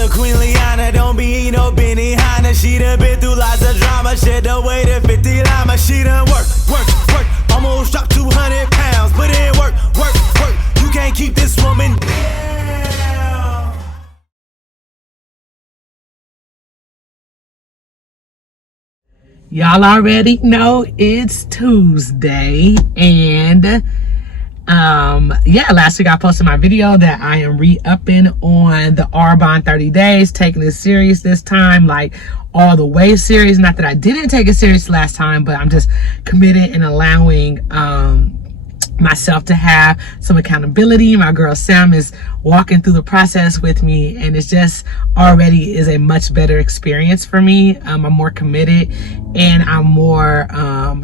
to Queen Liana. Don't be no Benihana. She done been through lots of drama. Shit the way to 50 llama. She done work. Almost dropped 200 pounds. Put in work. You can't keep this woman down. Y'all already know it's Tuesday, and last week I posted my video that I am re-upping on the Arbonne 30 days, taking it serious this time, like all the way serious. Not that I didn't take it serious last time, but I'm just committed and allowing myself to have some accountability. My girl Sam is walking through the process with me, and it's just already is a much better experience for me. I'm more committed, and I'm more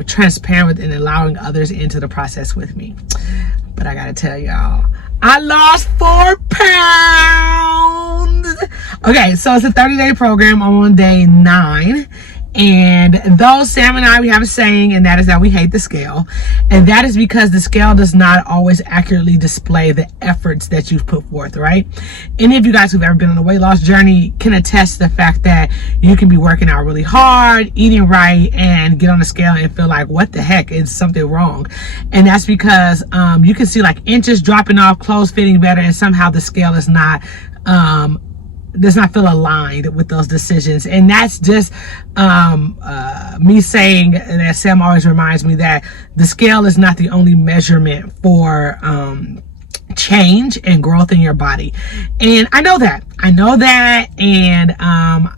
transparent in allowing others into the process with me. But I gotta tell y'all, I lost 4 pounds. Okay, so it's a 30-day program. I'm on day 9. And though Sam and I, we have a saying, and that is that we hate the scale. And that is because the scale does not always accurately display the efforts that you've put forth, right? Any of you guys who've ever been on a weight loss journey can attest to the fact that you can be working out really hard, eating right, and get on the scale and feel like, what the heck, is something wrong? And that's because you can see like inches dropping off, clothes fitting better, and somehow the scale is not does not feel aligned with those decisions. And that's just me saying that Sam always reminds me that the scale is not the only measurement for change and growth in your body. And I know that, and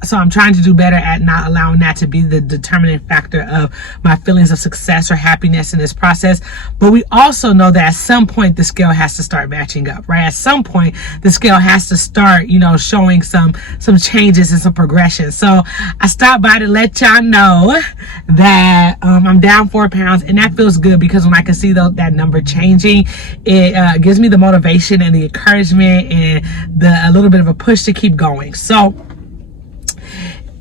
so I'm trying to do better at not allowing that to be the determining factor of my feelings of success or happiness in this process. But we also know that at some point the scale has to start matching up, right? At some point the scale has to start, showing some changes and some progression. So I stopped by to let y'all know that I'm down 4 pounds, and that feels good, because when I can see that number changing, it gives me the motivation and the encouragement and a little bit of a push to keep going. So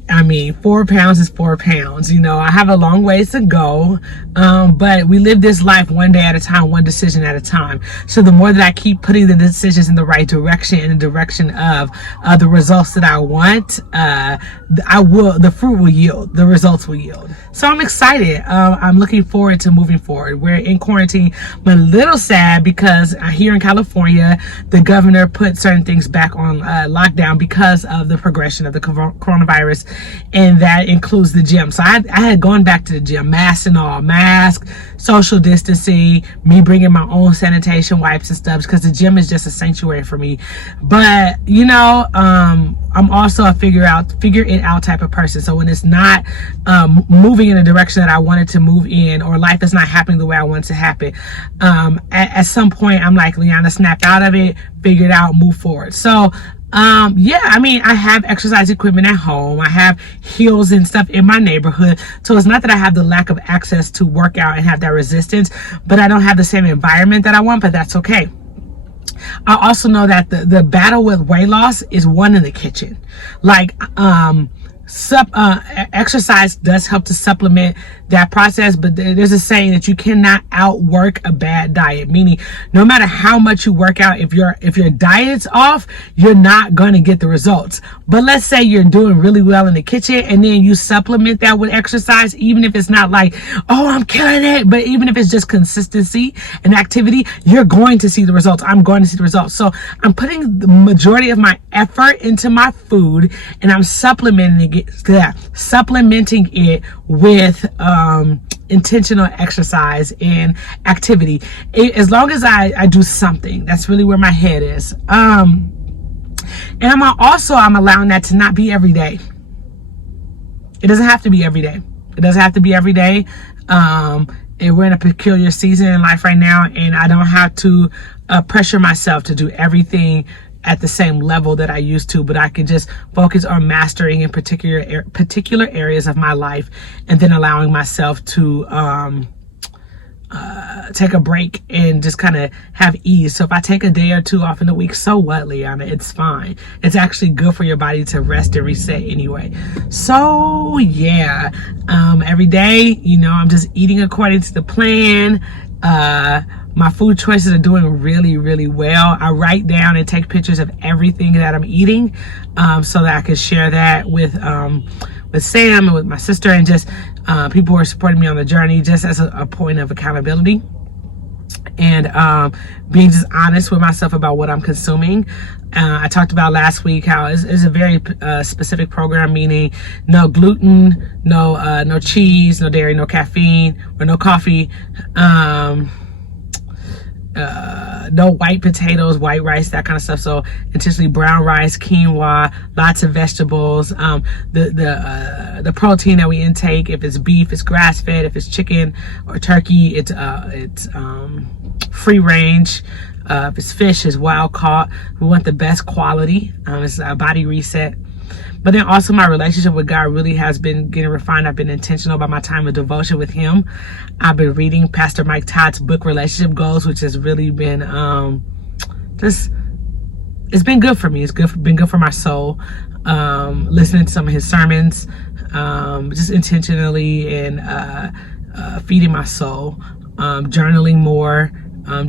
I mean, 4 pounds is 4 pounds. I have a long ways to go, but we live this life one day at a time, one decision at a time. So the more that I keep putting the decisions in the right direction, in the direction of the results that I want, the fruit will yield, the results will yield. So I'm excited. I'm looking forward to moving forward. We're in quarantine. I'm a little sad because here in California, the governor put certain things back on lockdown because of the progression of the coronavirus. And that includes the gym. So I had gone back to the gym, mask and all, mask, social distancing, me bringing my own sanitation wipes and stuff, because the gym is just a sanctuary for me. But I'm also a figure it out type of person. So when it's not moving in the direction that I wanted to move in, or life is not happening the way I want it to happen, at some point I'm like, Liana, snap out of it, figure it out, move forward. So I have exercise equipment at home. I have heels and stuff in my neighborhood. So it's not that I have the lack of access to work out and have that resistance, but I don't have the same environment that I want, but that's okay. I also know that the battle with weight loss is won in the kitchen. Exercise does help to supplement that process, but there's a saying that you cannot outwork a bad diet, meaning no matter how much you work out, if your diet's off, you're not going to get the results. But let's say you're doing really well in the kitchen, and then you supplement that with exercise, even if it's not like, oh, I'm killing it, but even if it's just consistency and activity, you're going to see the results. I'm going to see the results. So I'm putting the majority of my effort into my food, and I'm supplementing it with intentional exercise and activity. As long as I do something, that's really where my head is. And I'm allowing that to not be every day. It doesn't have to be every day. And we're in a peculiar season in life right now, and I don't have to pressure myself to do everything at the same level that I used to, but I can just focus on mastering in particular areas of my life, and then allowing myself to take a break and just kind of have ease. So if I take a day or two off in the week, so what, Liana? It's fine. It's actually good for your body to rest and reset anyway. So every day, I'm just eating according to the plan. my food choices are doing really, really well. I write down and take pictures of everything that I'm eating, so that I can share that with Sam and with my sister, and just people who are supporting me on the journey, just as a point of accountability. And being just honest with myself about what I'm consuming. I talked about last week how it's a very specific program, meaning no gluten, no cheese, no dairy, no caffeine, or no coffee, no white potatoes, white rice, that kind of stuff. So intentionally brown rice, quinoa, lots of vegetables. The protein that we intake, if it's beef, it's grass fed. If it's chicken or turkey, it's free range. If it's fish, it's wild caught. We want the best quality. It's a body reset. But then also my relationship with God really has been getting refined. I've been intentional about my time of devotion with him. I've been reading Pastor Mike Todd's book, Relationship Goals, which has really been it's been good for me. It's been good for my soul. Listening to some of his sermons, just intentionally, and feeding my soul, journaling more,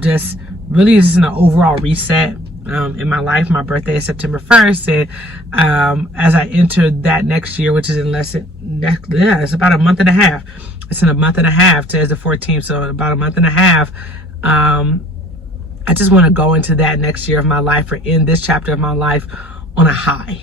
just really just an overall reset in my life. My birthday is September 1st, and as I enter that next year, which is in it's about a month and a half. It's in a month and a half. Today's the 14th, so in about a month and a half. I just want to go into that next year of my life, or in this chapter of my life, on a high.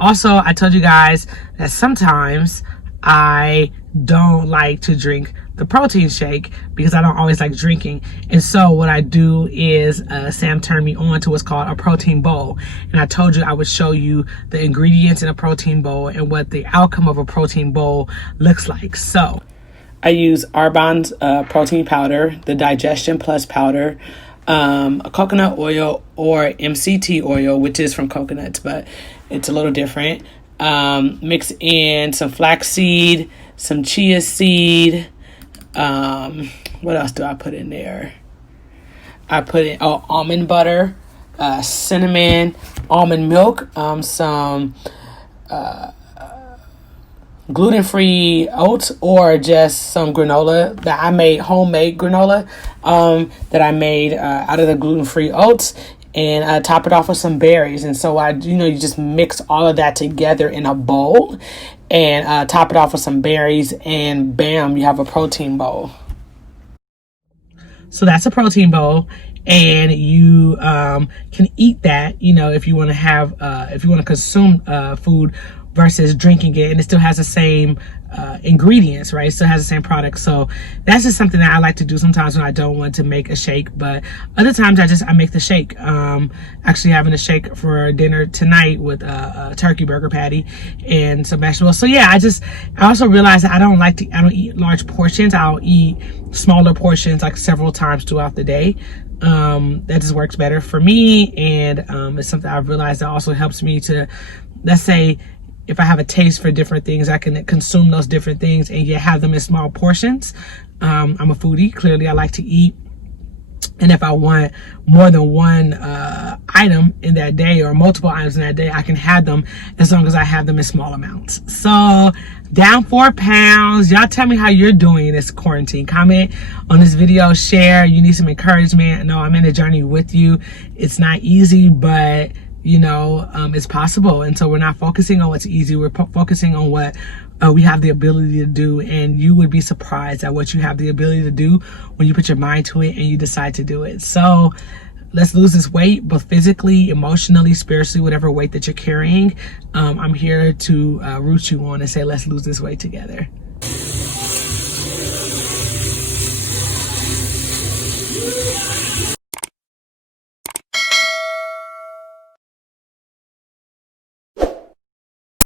Also, I told you guys that sometimes I don't like to drink the protein shake because I don't always like drinking. And so what I do is Sam turned me on to what's called a protein bowl. And I told you I would show you the ingredients in a protein bowl and what the outcome of a protein bowl looks like. So I use Arbonne's protein powder, the Digestion Plus powder, a coconut oil, or MCT oil, which is from coconuts, but it's a little different. Mix in some flaxseed, some chia seed. What else do I put in there? I put in almond butter, cinnamon, almond milk, some gluten-free oats, or just some granola that I made, homemade granola that I made out of the gluten-free oats, and top it off with some berries. And so you just mix all of that together in a bowl, and top it off with some berries, and bam, you have a protein bowl. So that's a protein bowl, and you can eat that, if you want to have, if you want to consume food versus drinking it, and it still has the same ingredients, right? It still has the same product. So that's just something that I like to do sometimes when I don't want to make a shake, but other times I make the shake. Actually having a shake for dinner tonight with a turkey burger patty and some vegetables. So yeah, I also realized that I don't eat large portions. I'll eat smaller portions, like several times throughout the day. That just works better for me, and it's something I've realized that also helps me to, let's say, if I have a taste for different things, I can consume those different things and yet have them in small portions. I'm a foodie. Clearly, I like to eat. And if I want more than one item in that day, or multiple items in that day, I can have them as long as I have them in small amounts. So, down 4 pounds. Y'all tell me how you're doing in this quarantine. Comment on this video. Share. You need some encouragement. No, I'm in a journey with you. It's not easy, but it's possible. And so we're not focusing on what's easy. We're focusing on what we have the ability to do. And you would be surprised at what you have the ability to do when you put your mind to it and you decide to do it. So let's lose this weight, both physically, emotionally, spiritually, whatever weight that you're carrying. I'm here to root you on and say, let's lose this weight together.